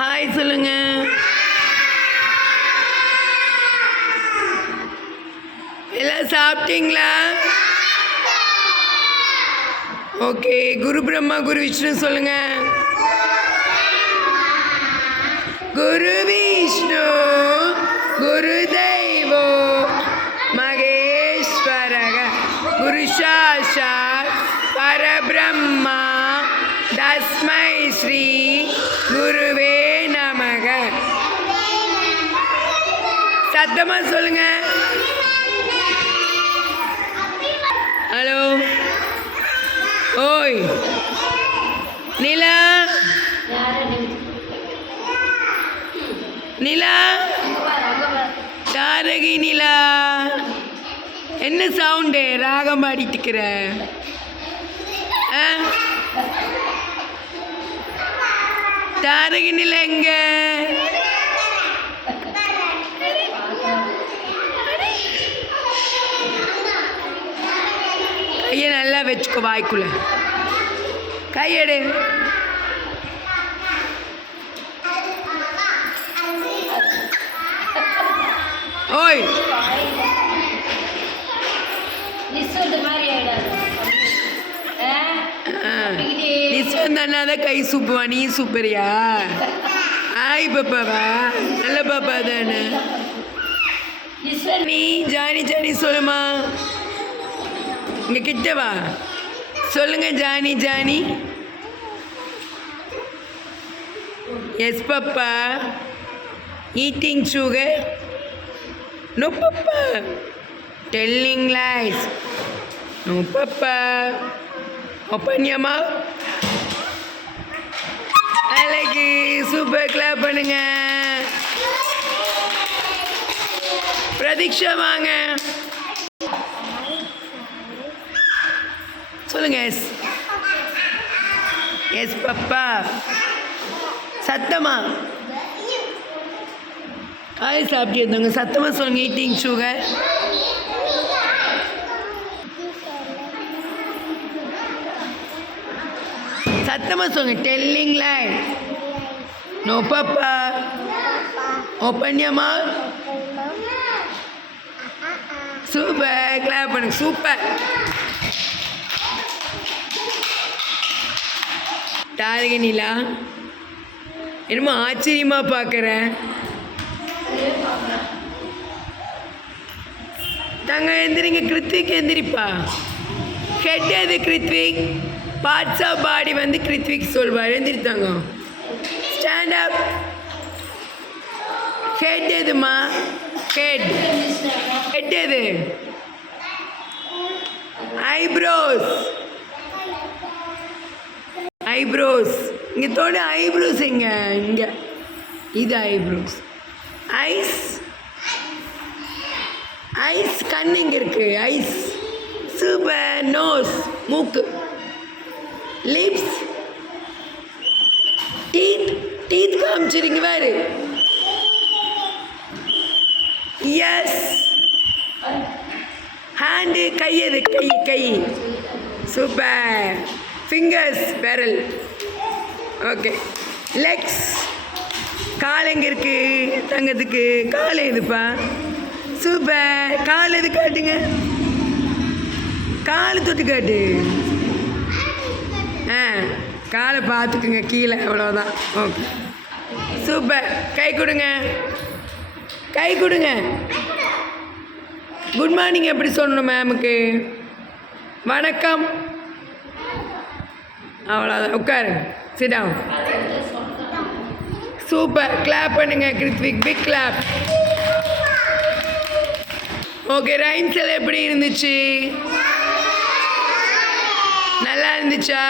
Hi சொல்லுங்க. எல்லாம் சாப்பிட்டீங்களா? ஓகே. குரு பிரம்மா குரு விஷ்ணு சொல்லுங்க. குரு விஷ்ணு குரு தெய்வோ மகேஸ்வரக குரு சாட்சாத் பரபிரம்மா தஸ்மை ஸ்ரீ குருவே நமக. சத்தமா சொல்லுங்க. ஹலோ. ஓய் நிலா, நிலா, தாரகி நிலா, என்ன சவுண்டு? ராகம் பாடிட்டு இருக்கிற? தாரகி நிலா எங்க? கையை நல்லா வச்சுக்கோ வாய்க்குள்ள. கையெடு. ஓய் நிஸ்வந்தானாதான் கை சூப்புவா. நீ சூப்பரியா? ஆய் பாப்பாவா? நல்ல பாப்பா தானே நீ. ஜானி ஜானி சொல்லுமா. இங்க கிட்ட வா சொல்லுங்க. Johnny Johnny. Yes papa. Eating sugar? No papa. Telling lies? No papa. Open your mouth. அழகு. சூப்பர். கிளாப் பண்ணுங்க. பிரதீக்ஷா வாங்க சொல்லுங்க. S yes papa. சத்தமா காய் சாப்பிட்டு இருந்தவங்க சத்தமாக சொல்லுங்க. Eating sugar? சத்தமாக சொல்லுங்க. Telling line? No papa. Open your mouth. Super. Clap பண்ணுங்க. சூப்பர். தாரகி நிலா என்னமோ ஆச்சரியமாக பார்க்குறேன். நாங்கள் எந்திரிங்க. கிருத்விக் எந்திரிப்பா. ஹெட் எது? கிருத்விக். பார்ட்ஸ் ஆஃப் பாடி வந்து கிருத்விக் சொல்வார். எந்திரித்தாங்க. Stand up. ஹெட் எதுமா? ஹெட். ஹெட் எது? ஐப்ரோஸ். ஐப்ரோஸ் இங்கே தோடு. ஐப்ரோஸ் எங்க? இங்கே. இது ஐப்ரோஸ். ஐஸ். ஐஸ் கண் இங்கே இருக்கு. ஐஸ். சூப்பர். நோஸ் மூக்கு. லிப்ஸ். டீத். டீத் காமிச்சிருங்க வேறு. எஸ். ஹேண்டு. கை எது? கை. கை. சூப்பர். ஃபிங்கர்ஸ் விரல். ஓகே. லெக்ஸ். கால் எங்கே இருக்கு தங்கத்துக்கு? கால் எதுப்பா? சூப்பர். கால் எது? காட்டுங்க. கால் தொட்டு காட்டு. காலை பார்த்துக்குங்க கீழே. அவ்வளோதான். ஓகே. சூப்பர். கை கொடுங்க. கை கொடுங்க. குட் மார்னிங் எப்படி சொல்லணும் மேமுக்கு? வணக்கம். அவ்வளோதான். உட்காரு. Sit down. சூப்பர். கிளாப் பண்ணுங்க. Krithvik big clap. Okay. Rhymes எல்லாம் எப்படி இருந்துச்சு? நல்லா இருந்துச்சா?